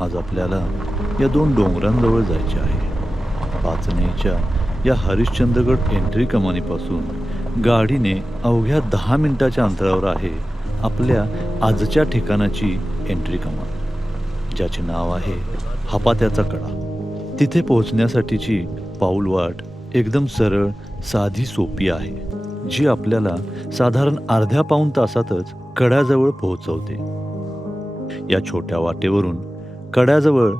आज आपल्याला या दोन डोंगरांजवळ जायचे आहे. पाचनेच्या या हरिश्चंद्रगड एंट्री कमानीपासून गाडीने अवघ्या 10 मिनिटाच्या अंतरावर आहे आपल्या आजच्या ठिकाणाची एंट्री कमान, ज्याचे नाव आहे हपात्याचा कडा. तिथे पोहोचण्यासाठीची पाऊलवाट एकदम सरळ, साधी, सोपी आहे, जी आपल्याला साधारण अर्ध्या पाऊण तासातच कड्याजवळ पोहोचवते. या छोट्या वाटेवरून कड्याजवळ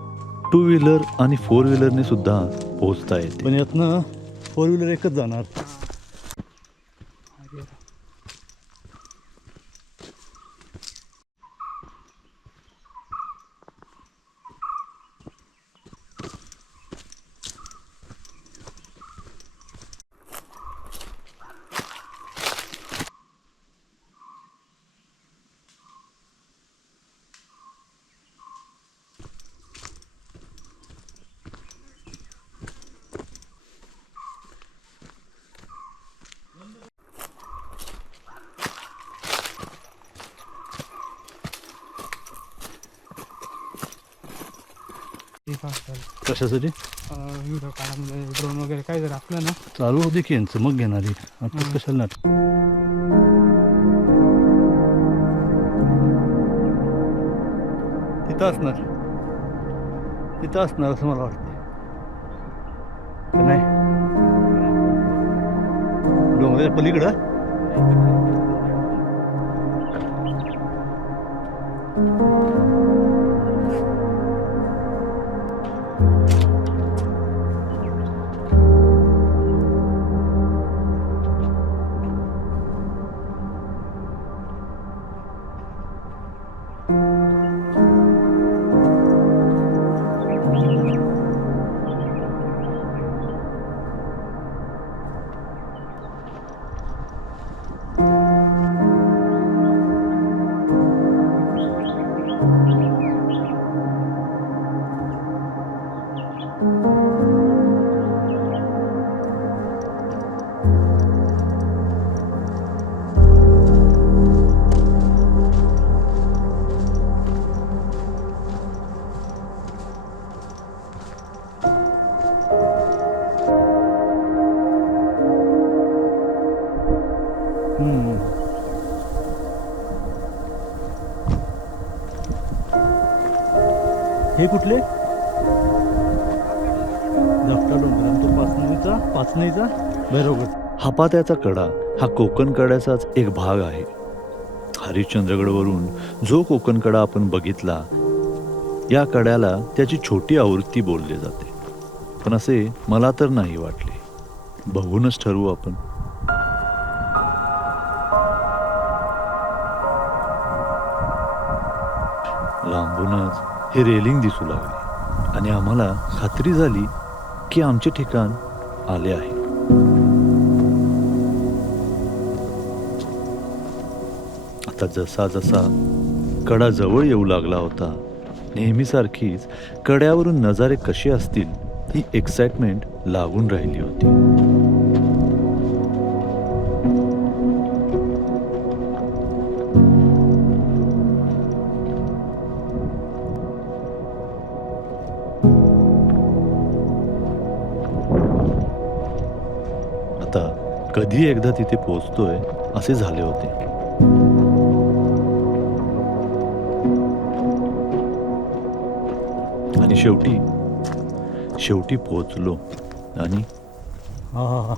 2 व्हीलर आणि 4 व्हीलरने सुद्धा पोहोचता येते. पण यातनं 4 व्हीलर एकच जाणार. कशासाठी व्हिडिओ काढा ड्रोन वगैरे काय जर आपलं ना चालू होते की यांचं, मग घेणारी आता कशाला नाट. तिथं असणार, तिथं असणार असं मला वाटतं. नाही, डोंगराच्या पलीकडं. हे कुठले धाकटा डोंगर आणि तो पाचनेचा भैरवगड. हपात्याचा कडा हा कोकण कड्याचाच एक भाग आहे. हरिश्चंद्रगडवरून जो कोकण कडा आपण बघितला, या कड्याला त्याची छोटी आवृत्ती बोलली जाते. पण असे मला तर नाही वाटले. बघूनच ठरवू आपण. लांबूनच हे रेलिंग दिसू लागले आणि आम्हाला खात्री झाली की आमचे ठिकाण आले आहे. आता जसा जसा कडा जवळ येऊ लागला होता, नेहमीसारखीच कड्यावरून नजारे कसे असतील ही एक्साइटमेंट लागून राहिली होती. आता कधी एकदा तिथे पोहोचतोय असे झाले होते. आणि शेवटी पोहोचलो. आणि हा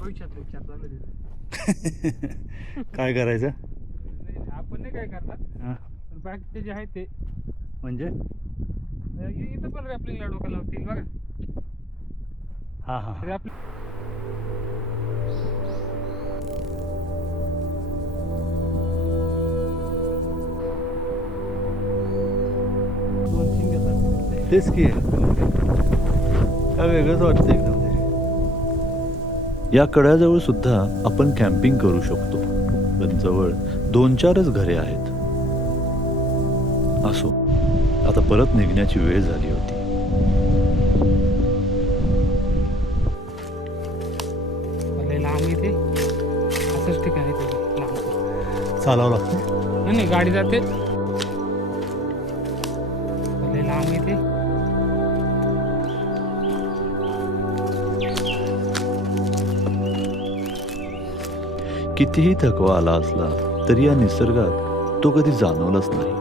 भविष्यात विचार चालू आहे तिथे. काय करायचं नाही, आपण नाही काय करणार हां पण बाकीचे जे आहेत ते म्हणजे इथं पण रॅपलिंगला डोकं लावतील बघा. हां हां रॅपलिंग दोन शिंग्यासारखे तेच की काय वेगळंच वाटतं एकदम ते. या कड्याजवळ सुद्धा आपण कॅम्पिंग करू शकतो, पण जवळ 2-4च घरे आहेत. असो, आता परत निघण्याची वेळ झाली होती. लय लांब येते असंच ठिकाण आहे ते लांब. चालावं लागतं. नाही नाही, गाडी जाते लय लांब येते. कितीही थकवा आला असला तरी या निसर्गात तो कधी जाणवलाच नाही.